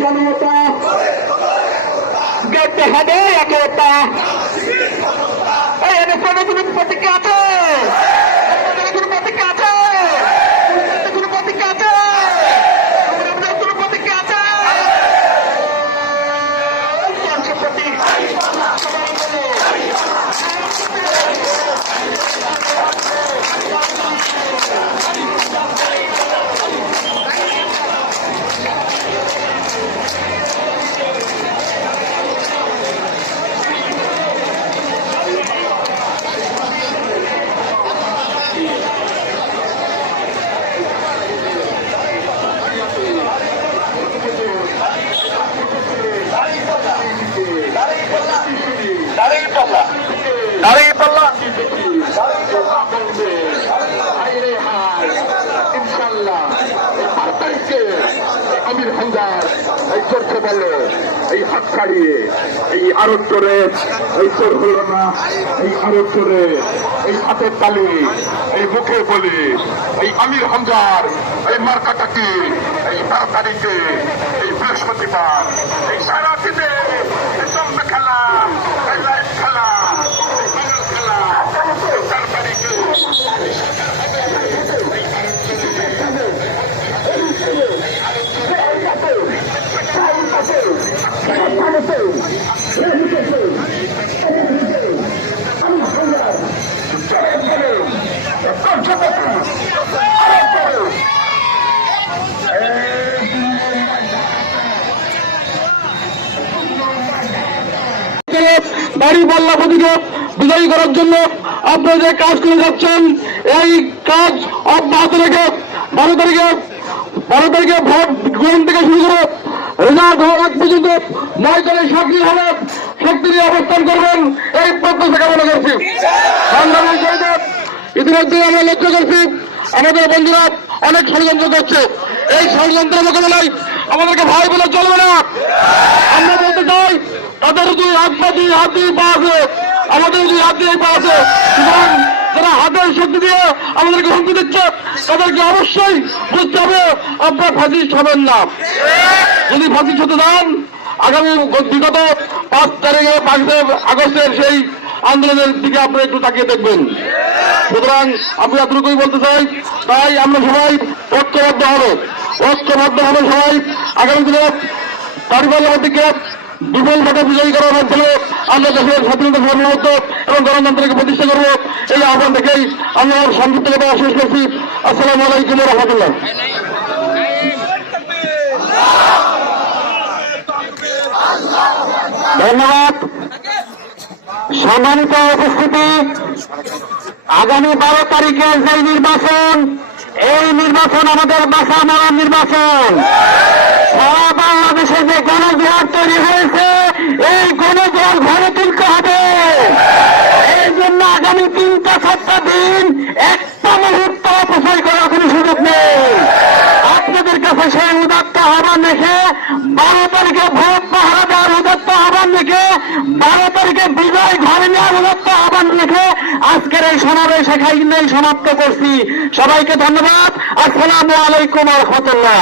জনতা গড়তে হবে একতা। কোনো প্রতিজ্ঞা আছে? কোনো প্রতিজ্ঞা আছে? কোনো প্রতিজ্ঞা আছে? কোনো প্রতিজ্ঞা আছে? আমির হামজার এই চোরকে বলে এই হাত ছাড়িয়ে এই আরব চোরে এই চোর হল না, এই আরব চোরে এই হাতের তালি এই মুখে বলে এই আমির হামজার এই মার্কাটাকে এই তাড়াতাড়িতে এই বৃহস্পতিবার এই সারাটিতে এই চম্পে খেলা এই লাইট খেলা এই ফাইনাল খেলা এই 4 তারিখে বাড়ি পাল্লা প্রতিরোধ বিজয়ী করার জন্য আপনারা যে কাজ করে যাচ্ছেন এই কাজ অব্যাহত রেখে 12 তারিখে ভোট গ্রহণ থেকে শুরু করে রেজাল্ট হওয়ার আগ পর্যন্ত ময়দানে সক্রিয় হবে, শক্তি নিয়ে অবস্থান করবেন এই প্রত্যাশা কামনা করছি। ইতিমধ্যে আমরা লক্ষ্য করছি আমাদের বন্ধুরা অনেক ষড়যন্ত্র করছে। এই ষড়যন্ত্রের মোকাবেলায় আমাদেরকে ভয় বলে চলবে না। আমরা বলতে চাই তাদের যদি হাত দিয়ে পা আছে, আমাদের যদি হাত দিয়ে পা আছে, যারা হাতের শক্তি দিয়ে আমাদেরকে হুমকি দিচ্ছে তাদেরকে অবশ্যই বুঝতে হবে আপনার ফাঁসিস্ট হবেন না। যদি ফাঁসিস্ট হতে চান আগামী বিগত 5 তারিখে 5 আগস্টের সেই আন্দোলনের দিকে আপনারা একটু তাকিয়ে দেখবেন। সুতরাং আমি এতটুকুই বলতে চাই, তাই আমরা সবাই ঐক্যবদ্ধ হবে সবাই আগামী দিনে পারিবারিক বিপুল ভোটে বিজয়ী করার মাধ্যমে আমরা দেশের স্বাধীনতা সার্বভৌমত্ব এবং গণতন্ত্রকে প্রতিষ্ঠা করব। এই আহ্বান থেকেই আমি আমার সংক্ষিপ্ত কথা শেষ করছি। আসসালামু আলাইকুম ওয়া রাহমাতুল্লাহ। ধন্যবাদ। সম্মানিত উপস্থিতি, আগামী 12 তারিখের যে নির্বাচন, এই নির্বাচন আমাদের বাঁচা মরার নির্বাচন। সারা বাংলাদেশে যে গণজোয়ার তৈরি হয়েছে এই গণজোয়ার ঘরে তুলতে হবে। এই জন্য আগামী 3-4টা দিন একটা মুহূর্ত অপচয় করার কোনো সুযোগ নেই। আপনাদের কাছে সেই উদাত্ত আহ্বান রেখে 12 তারিখে ভোট পাহারা দেওয়ার উদাত্ত আহ্বান রেখে 12 তারিখে বিজয় ঘরে নেওয়ার উদাত্ত আহ্বান রেখে আজকের এই সমাবেশ এখানেই সমাপ্ত করছি। সবাইকে ধন্যবাদ। আসসালামু আলাইকুম ওয়া রাহমাতুল্লাহ।